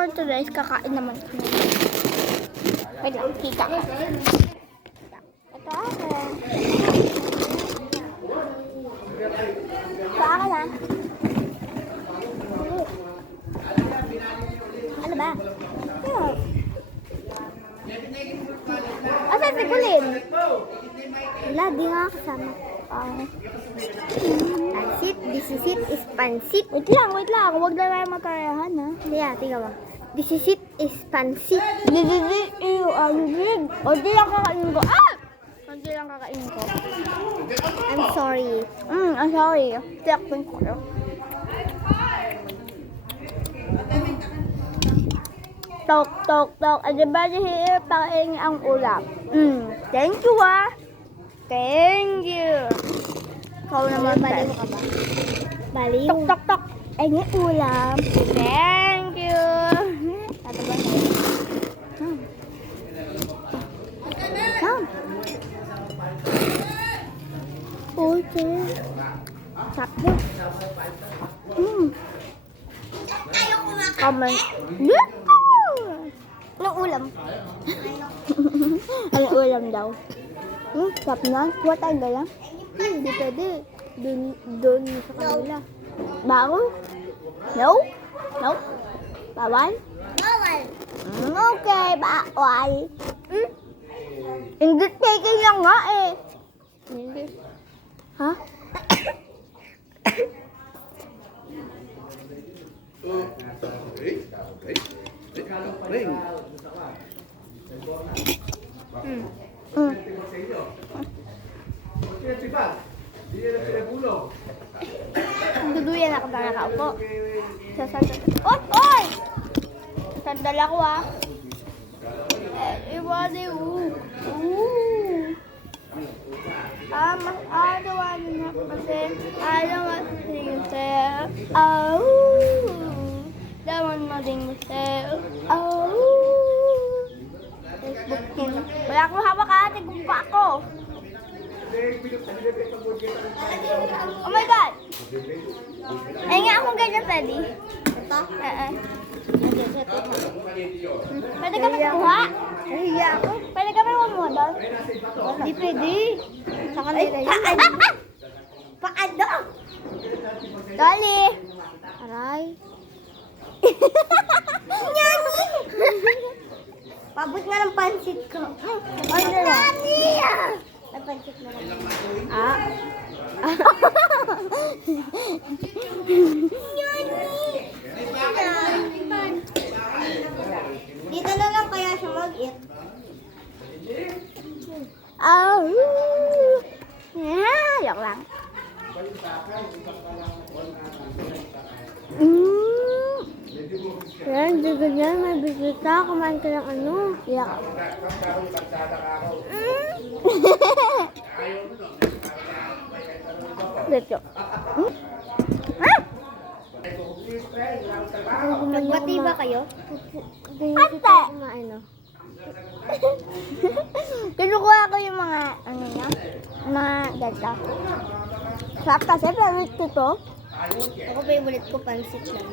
for today's kakain naman kami. Wait lang, kita ka. Ito ako. Saan ka na? Ano ba? Ayun. Asan si Kulin? Wala, di nga kasama. Pansit, this is it is pansit. Wait lang. Huwag na tayo magkarayahan, ha? Yeah, tingnan mo. This is it is pansit. This is it is pansit. O, di lang kakainin ko. Ah! Hindi lang kakainin ko. I'm sorry. I'm sorry. Tiyakpin ko. Tok. Everybody here, pakain ang ulam. Thank you, ha? Thank you. Ikaw naman, baliw ka ba? Baliw. Tok. Ay, nga ulam. Thank you. Tato ba? Okay. Sakto. Comment. Anong ulam? Anong ulam daw? Sarap na. Kuha tayo gala. Hindi pwede. Doon sa kanila. Bawal? No? Bawal? Bawal. Okay, bawal. English taking lang nga eh. English. Ha? Duduyan ako na nakaupo. Oy! Sandal ako, ah. Everybody, I don't want to have myself. I don't want to sing myself. Oh, don't want nothing myself. Oh, Facebook din. Wala akong hawak, ate. Gumpa ako. Oh my God! Ay nga akong ganyan, pwede. Ito? Pwede ka magkuha? Nahiya ako. Pwede ka magkuha doon? Hindi pwede. Sa kanila yun. Paano? Dali! Aray. Nyani! Pabot nga ng pansit ko. Ay, Nyani! Napansit mo na. Dito na lang kaya siya mag-eat. Yok lang. Yan, dito dyan, may bisita. Kumain ka ng ano. Yak. Dito. Nagbati ba kayo? Ate! Kinukuha ko yung mga, ano niya, mga gata. Sarap kasi, favorite ko to. Ako favorite ko, pansit lang.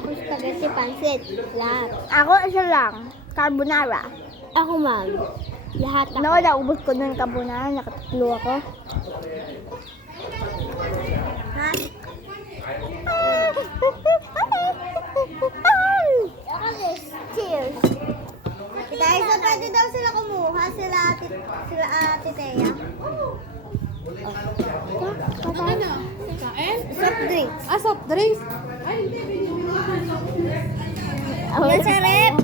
Ako spaghetti, pansit. Lahat. Ako isa lang, carbonara. Ako, ma'am. Lahat ako. Naubos ko ng carbonara, nakatatlo ako. Ha? Cheers! Dahil sa pwede daw sila kumuha, sila ate Thea. Ano? Kain? Soft drinks. Soft drinks? Ay, hindi. Yan sa rep.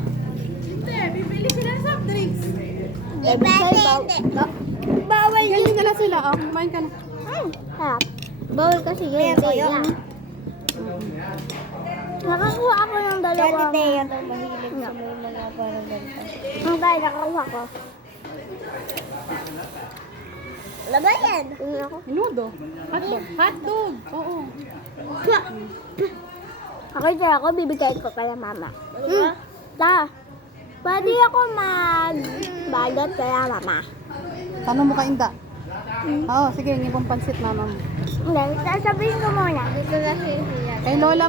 Hindi, bibili sila ng soft drinks. Hindi pwede. Bawal yun. Ganyan na lang sila. Kumain ka na. Harap. Bawal kasi yun. Nakakuha ako ng dalawa. Ate Thea, mahilig sa mga parang ganito. Hindi, nakakuha ko. Wala ba yan? Minudo. Hotdog. Hotdog. Oo. Ako bibigay ko kaya mama. Pwede ako mag-bagat kaya mama. Tanong mo ka, Inda. Oo, sige, yung ibang pansit mama mo. Hindi, sasabihin ko muna. Dito na siya. Kay lola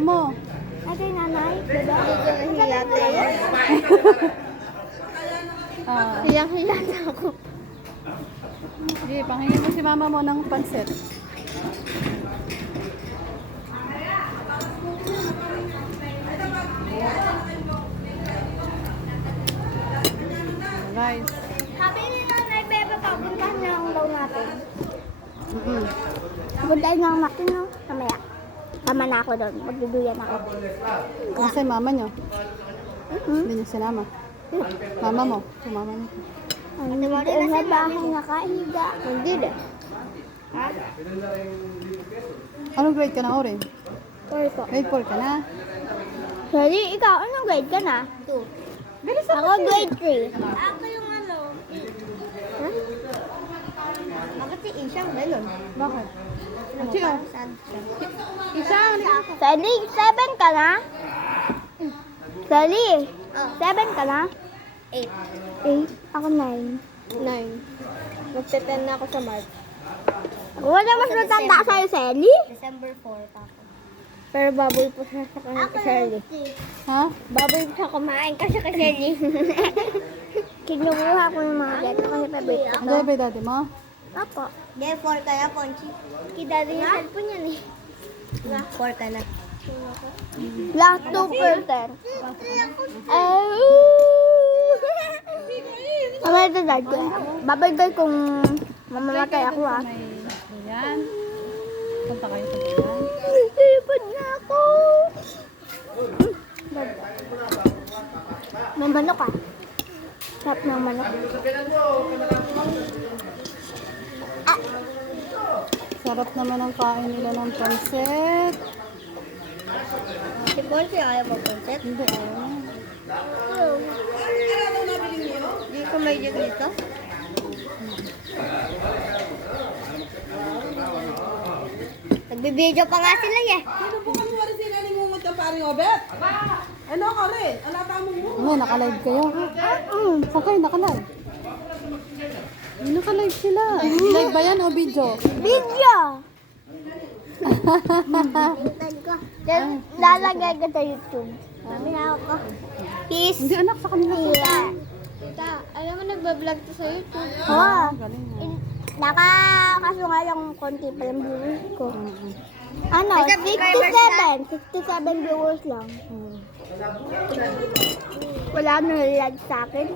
mo. Ate nanay. ate yan. Ah, Hiyang-hiya na ako. sige, panghingi mo si mama mo ng pansit. Guys. Sabi nila na Bebe, papuntahan na lang daw natin. Mm-mm. Puntahan na lang natin, no? Kamaya. Tama na ako doon. Magduduyan ako. Kasi mama nyo. Mm-hmm. Hindi nyo sinama. Mama mo. Sumama mo. Hindi mo rin na bahay nakahiga. Hindi na. Ha? Anong grade ka na, Ore? Sorry po. Grade 4 ka na? Sorry, ikaw, anong grade ka na? 2. Bilis Ako grade 3. Ako yung ano? Ha? Bakit si Isang ganun? Bakit? Chiyo. Isang? Sally, 7 ka na? Sally, 7 ka na? 8. 8? Ako 9. 9. Magte-10 na ako sa March. Wala mas matanda sa'yo, Sally? December 4 ako. Pero baboy po siya sa kanya kay Sally. Ha? Baboy po siya kumain kasi kay Sally. Kinukuha ko yung mga gato kasi paborito ko. Andiyan ba yung daddy mo? Apo. Dahil 4 ka na, Ponchi. Kidari yung cellphone yan eh. 4 ka na. Last 2%. Mamaya ito dad ko. Babagay kung mamamatay ako ah. May yan. Punta kayo sa yan. Sipad na ako. May manok ah. Sarap ng manok. Sarap naman ang kain nila ng pansit. Si Ponchi ayaw mag-concept. Hindi, ayaw. Hindi ko may jig nito. Nagbibideo pa nga sila eh. Ano, nakalive kayo? Okay, nakalive. Nakalive sila. Live ba yan o video? Video! Lalagay ko sa YouTube. Sabi na ako. Peace. Hindi anak, sa kanila. Yeah. Alam mo, nagbablog to sa YouTube. Oo. Ah, galing. Kaso nga lang konti pa lang viewers ko. Ano? 67 viewers lang. Wala nang lag sa akin.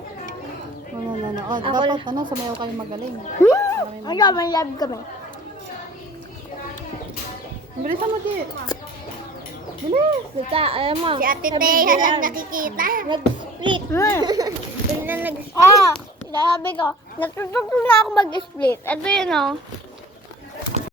Wala na na. Oh, dapat ano, sumayaw kayo magaling. Ano, may love kami. Bilisan mo, Di. Bilis. Basta, alam mo. Si Ate Teha lang nakikita. Nag-split. Nag-split. Sabi ko, natututo na ako mag-split. Ito yun, oh.